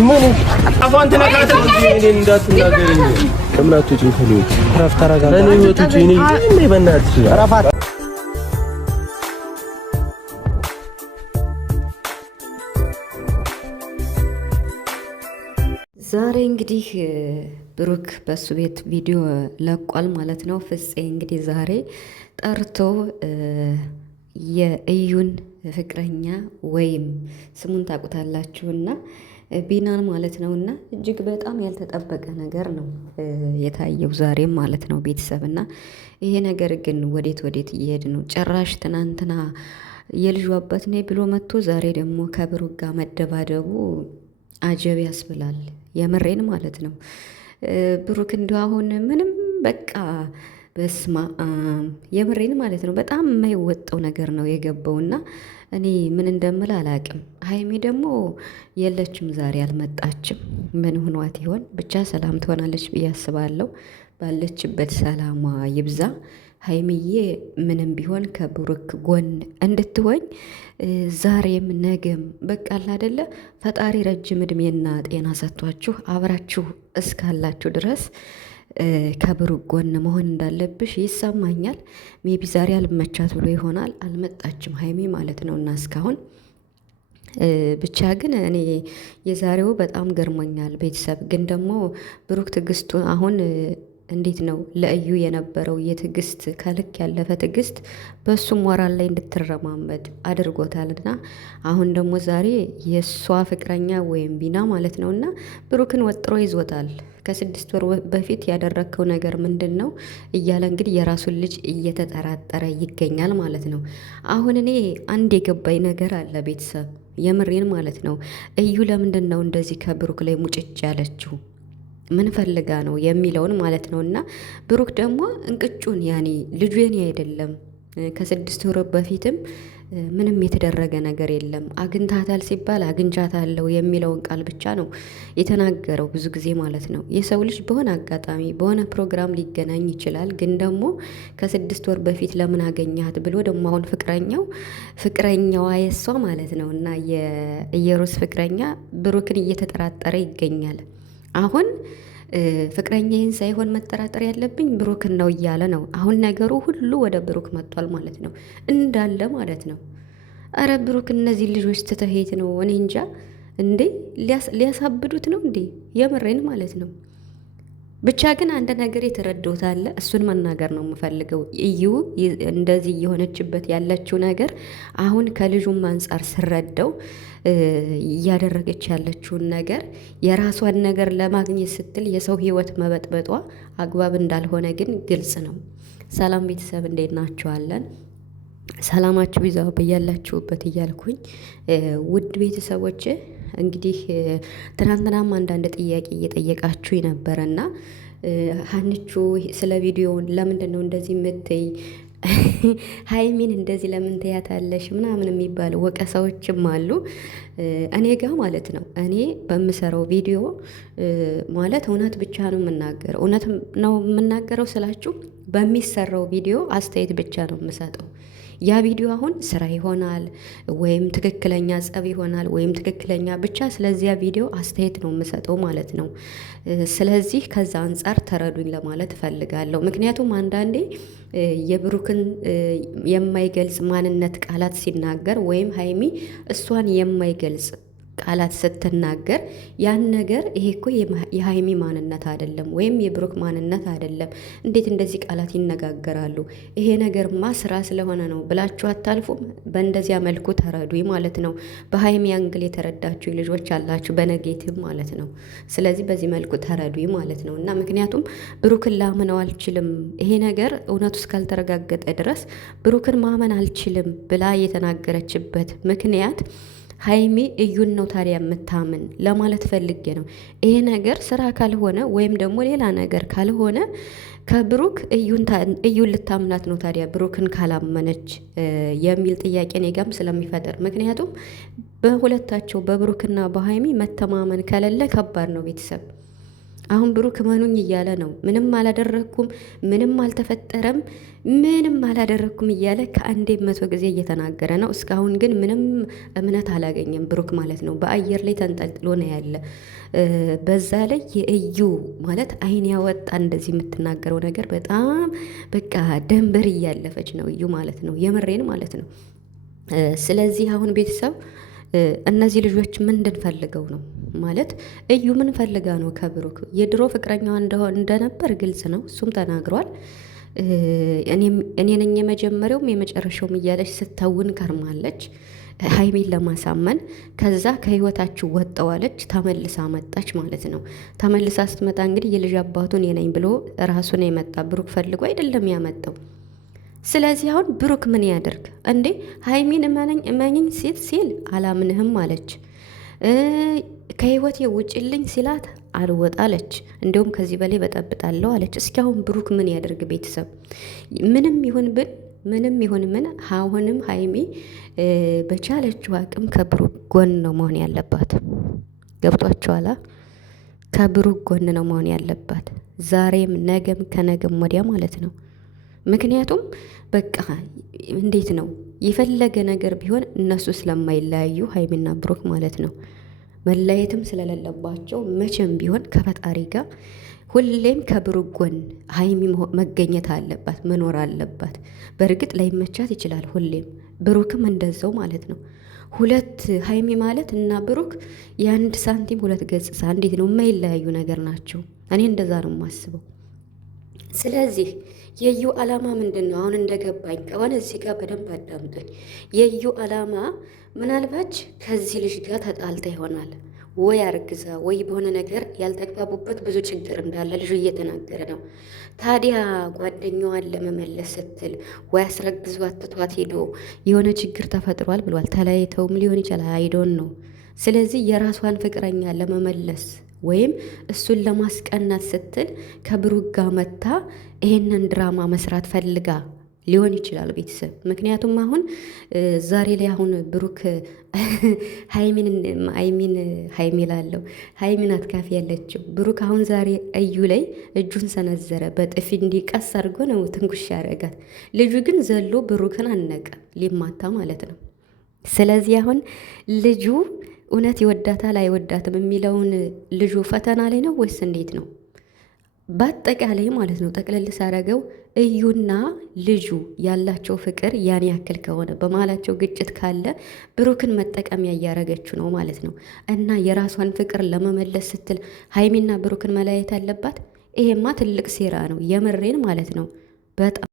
ምን አፋን ተናካተ እንዴ እንዳትናገረኝ እምናቱ ጭንፈሉ ረፍታ ረጋጋ እኔ ወጡ ጭኔ እንዴ በእናትሽ አራፋት ዛሬ እንግዲህ ብሩክ በሱ ቤት ቪዲዮ ለቋል ማለት ነው። ፍፄ እንግዲህ ዛሬ ጠርቶ የእዩን ፍቅረኛ ወይም ስሙን ታውቁታላችሁና ቢናን ማለት ነውና እጅግ በጣም ያልተጠበቀ ነገር ነው የታየው ዛሬም ማለት ነው ቤተሰብና ይሄ ነገር ግን ወዴት እየሄድ ነው? ጭራሽ ትናንትና የልጁ አባት ነኝ ብሎ መጥቶ ዛሬ ደግሞ ከብሩክ ጋር መደባደቡ አጀብ ያስብላል። የምሬን ማለት ነው። ብሩክ እንደው አሁን ምንም በቃ በስማ የምሬን ማለት ነው። በጣም የማይወጣው ነገር ነው የገባውና እኔ ምን እንደምል አላቅም። ሀይሚ ደግሞ የለችም ዛሬ አልመጣችም። ምን ሆኗት ይሆን? ብቻ ሰላም ትሆናለች ብዬ አስባለሁ። ባለችበት ሰላሟ ይብዛ። ሀይሚዬ ምንም ቢሆን ከብሩክ ጎን እንድትሆኝ ዛሬም ነገም በቃ አይደለ ፈጣሪ ረጅም እድሜና ጤና ሰጥቷችሁ አብራችሁ እስካላችሁ ድረስ ከብሩክ ጎን መሆን እንዳለብሽ ይሰማኛል። ሜቢ ዛሬ አልመቻት ብሎ ይሆናል አልመጣችም ሀይሚ ማለት ነው። እና እስካሁን ብቻ ግን እኔ የዛሬው በጣም ገርሞኛል። ቤተሰብ ግን ደግሞ ብሩክ ትዕግስቱ አሁን እንዴት ነው ለእዩ የነበረው የትዕግስት ከልክ ያለፈ ትዕግስት በሱ ሞራል ላይ እንድትረማመድ አድርጎታልና አሁን ደግሞ ዛሬ የእሷ ፍቅረኛ ወይም ቢና ማለት ነውና ብሩክን ወጥሮ ይዞታል። ከ6 ወር በፊት ያደረግከው ነገር ምንድን ነው እያለ እንግዲህ የራሱን ልጅ እየተጠራጠረ ይገኛል ማለት ነው። አሁን እኔ አንድ የገባኝ ነገር አለ ቤተሰብ፣ የምሬን ማለት ነው። እዩ ለምንድን ነው እንደዚህ ከብሩክ ላይ ሙጭጭ ያለችው? ምን ፈልጋ ነው የሚለውን ማለት ነው። እና ብሩክ ደግሞ እንቅጩን ያኔ ልጁ የኔ አይደለም ከ6 ወር በፊትም ምንም የተደረገ ነገር የለም አግኝታታል ሲባል አግኝቻታለሁ የሚለውን ቃል ብቻ ነው የተናገረው ብዙ ጊዜ ማለት ነው። የሰው ልጅ በሆነ አጋጣሚ በሆነ ፕሮግራም ሊገናኝ ይችላል። ግን ደግሞ ከ6 ወር በፊት ለምን አገኛት ብሎ ደግሞ አሁን ፍቅረኛዋ የሷ ማለት ነው እና የኢየሩስ ፍቅረኛ ብሩክን እየተጠራጠረ ይገኛል። አሁን ፍቅረኛዬን ሳይሆን መጠራጠር ያለብኝ ብሩክን ነው እያለ ነው። አሁን ነገሩ ሁሉ ወደ ብሩክ መጥቷል ማለት ነው እንዳለ ማለት ነው። አረ ብሩክ እነዚህ ልጆች ትተሄት ነው እኔ እንጃ እንዴ ሊያሳብዱት ነው እንዴ? የምሬን ማለት ነው። ብቻ ግን አንድ ነገር የተረዳሁት አለ። እሱን መናገር ነው የምፈልገው። እዩ እንደዚህ እየሆነችበት ያለችው ነገር አሁን ከልጁም አንጻር ስረዳው እያደረገች ያለችውን ነገር የራሷን ነገር ለማግኘት ስትል የሰው ሕይወት መበጥበጧ አግባብ እንዳልሆነ ግን ግልጽ ነው። ሰላም ቤተሰብ እንዴት ናችኋለን? ሰላማችሁ ይዛው በያላችሁበት እያልኩኝ ውድ ቤተሰቦች እንግዲህ ትናንትናም አንዳንድ ጥያቄ እየጠየቃችሁ ነበረና ሀንቹ ስለ ቪዲዮውን ለምንድን ነው እንደዚህ የምትይ ሀይሚን እንደዚህ ለምን ትያታለሽ ምናምን የሚባሉ ወቀሳዎችም አሉ እኔ ጋር ማለት ነው። እኔ በምሰራው ቪዲዮ ማለት እውነት ብቻ ነው የምናገረው። እውነት ነው የምናገረው ስላችሁ በሚሰራው ቪዲዮ አስተያየት ብቻ ነው የምሰጠው። ያ ቪዲዮ አሁን ስራ ይሆናል ወይም ትክክለኛ ጸብ ይሆናል ወይም ትክክለኛ ብቻ ስለዚያ ቪዲዮ አስተያየት ነው የምሰጠው ማለት ነው። ስለዚህ ከዛ አንጻር ተረዱኝ ለማለት እፈልጋለሁ። ምክንያቱም አንዳንዴ የብሩክን የማይገልጽ ማንነት ቃላት ሲናገር ወይም ሀይሚ እሷን የማይገልጽ ቃላት ስትናገር ያን ነገር ይሄ እኮ የሀይሚ ማንነት አይደለም ወይም የብሩክ ማንነት አይደለም፣ እንዴት እንደዚህ ቃላት ይነጋገራሉ? ይሄ ነገርማ ስራ ስለሆነ ነው ብላችሁ አታልፉም? በእንደዚያ መልኩ ተረዱኝ ማለት ነው። በሀይሚ አንግል የተረዳችሁ ልጆች አላችሁ፣ በነጌቲቭ ማለት ነው። ስለዚህ በዚህ መልኩ ተረዱኝ ማለት ነው። እና ምክንያቱም ብሩክን ላምነው አልችልም፣ ይሄ ነገር እውነቱ እስካልተረጋገጠ ድረስ ብሩክን ማመን አልችልም ብላ የተናገረችበት ምክንያት ሀይሚ እዩን ነው ታዲያ የምታምን ለማለት ፈልጌ ነው። ይሄ ነገር ስራ ካልሆነ ወይም ደግሞ ሌላ ነገር ካልሆነ ከብሩክ እዩን ልታምናት ነው ታዲያ ብሩክን ካላመነች የሚል ጥያቄ እኔ ጋርም ስለሚፈጠር፣ ምክንያቱም በሁለታቸው በብሩክና በሀይሚ መተማመን ከሌለ ከባድ ነው ቤተሰብ። አሁን ብሩክ መኑኝ እያለ ነው። ምንም አላደረግኩም፣ ምንም አልተፈጠረም፣ ምንም አላደረግኩም እያለ ከአንዴ 100 ጊዜ እየተናገረ ነው። እስካሁን ግን ምንም እምነት አላገኘም ብሩክ ማለት ነው። በአየር ላይ ተንጠልጥሎ ነው ያለ። በዛ ላይ የእዩ ማለት አይን ያወጣ እንደዚህ የምትናገረው ነገር በጣም በቃ ደንበር እያለፈች ነው እዩ ማለት ነው። የምሬን ማለት ነው። ስለዚህ አሁን ቤተሰብ እነዚህ ልጆች ምንድን ፈልገው ነው ማለት እዩ ምን ፈልጋ ነው ከብሩክ? የድሮ ፍቅረኛዋ እንደነበር ግልጽ ነው፣ እሱም ተናግሯል። እኔ ነኝ የመጀመሪያውም የመጨረሻውም እያለች ስታውን ከርማለች ሀይሚን ለማሳመን። ከዛ ከህይወታችሁ ወጠዋለች፣ ተመልሳ መጣች ማለት ነው። ተመልሳ ስትመጣ እንግዲህ የልጅ አባቱን የነኝ ብሎ ራሱን የመጣ ብሩክ ፈልጎ አይደለም ያመጣው። ስለዚህ አሁን ብሩክ ምን ያደርግ እንዴ? ሀይሚን እመኝኝ ሲል አላምንህም አለች። ከህይወቴ ውጭልኝ ሲላት አልወጣለች። እንዲሁም ከዚህ በላይ በጠብጣለሁ አለች። እስኪ አሁን ብሩክ ምን ያደርግ? ቤተሰብ ምንም ይሁን ምን አሁንም ሀይሚ በቻለችው አቅም ከብሩክ ጎን ነው መሆን ያለባት። ገብቷችኋላ? ከብሩክ ጎን ነው መሆን ያለባት፣ ዛሬም ነገም ከነገም ወዲያ ማለት ነው። ምክንያቱም በቃ እንዴት ነው የፈለገ ነገር ቢሆን እነሱ ስለማይለያዩ ሀይሚና ብሩክ ማለት ነው መለየትም ስለሌለባቸው መቼም ቢሆን ከፈጣሪ ጋር ሁሌም ከብሩክ ጎን ሀይሚ መገኘት አለባት፣ መኖር አለባት። በእርግጥ ላይመቻት ይችላል ሁሌም፣ ብሩክም እንደዛው ማለት ነው። ሁለት ሀይሚ ማለት እና ብሩክ የአንድ ሳንቲም ሁለት ገጽታ እንዴት ነው የማይለያዩ ነገር ናቸው። እኔ እንደዛ ነው የማስበው። ስለዚህ የዩ ዓላማ ምንድን ነው? አሁን እንደገባኝ ከሆነ እዚህ ጋር በደንብ አዳምጡኝ። የዩ ዓላማ ምናልባች ከዚህ ልጅ ጋር ተጣልታ ይሆናል ወይ አርግዛ ወይ በሆነ ነገር ያልተግባቡበት ብዙ ችግር እንዳለ ልጁ እየተናገረ ነው። ታዲያ ጓደኛዋን ለመመለስ ስትል ወይ አስረግዟ ትቷት ሄዶ የሆነ ችግር ተፈጥሯል ብሏል። ተለያይተውም ሊሆን ይችላል፣ አይዶን ነው። ስለዚህ የራሷን ፍቅረኛ ለመመለስ ወይም እሱን ለማስቀናት ስትል ከብሩክ ጋር መታ ይሄንን ድራማ መስራት ፈልጋ ሊሆን ይችላል ቤተሰብ። ምክንያቱም አሁን ዛሬ ላይ አሁን ብሩክ ሀይሚ ላለው ሀይሚን አትካፊ ያለችው ብሩክ አሁን ዛሬ እዩ ላይ እጁን ሰነዘረ፣ በጥፊ እንዲቀስ አድርጎ ነው ትንኩሽ ያደረጋት። ልጁ ግን ዘሎ ብሩክን አነቀ፣ ሊማታ ማለት ነው። ስለዚህ አሁን ልጁ እውነት ይወዳታል አይወዳትም የሚለውን ልጁ ፈተና ላይ ነው ወይስ እንዴት ነው? በአጠቃላይ ማለት ነው ጠቅለል ሳረገው እዩና ልጁ ያላቸው ፍቅር ያን ያክል ከሆነ በመሀላቸው ግጭት ካለ ብሩክን መጠቀሚያ እያረገችው ነው ማለት ነው። እና የራሷን ፍቅር ለመመለስ ስትል ሀይሚና ብሩክን መለያየት አለባት። ይሄማ ትልቅ ሴራ ነው፣ የምሬን ማለት ነው በጣም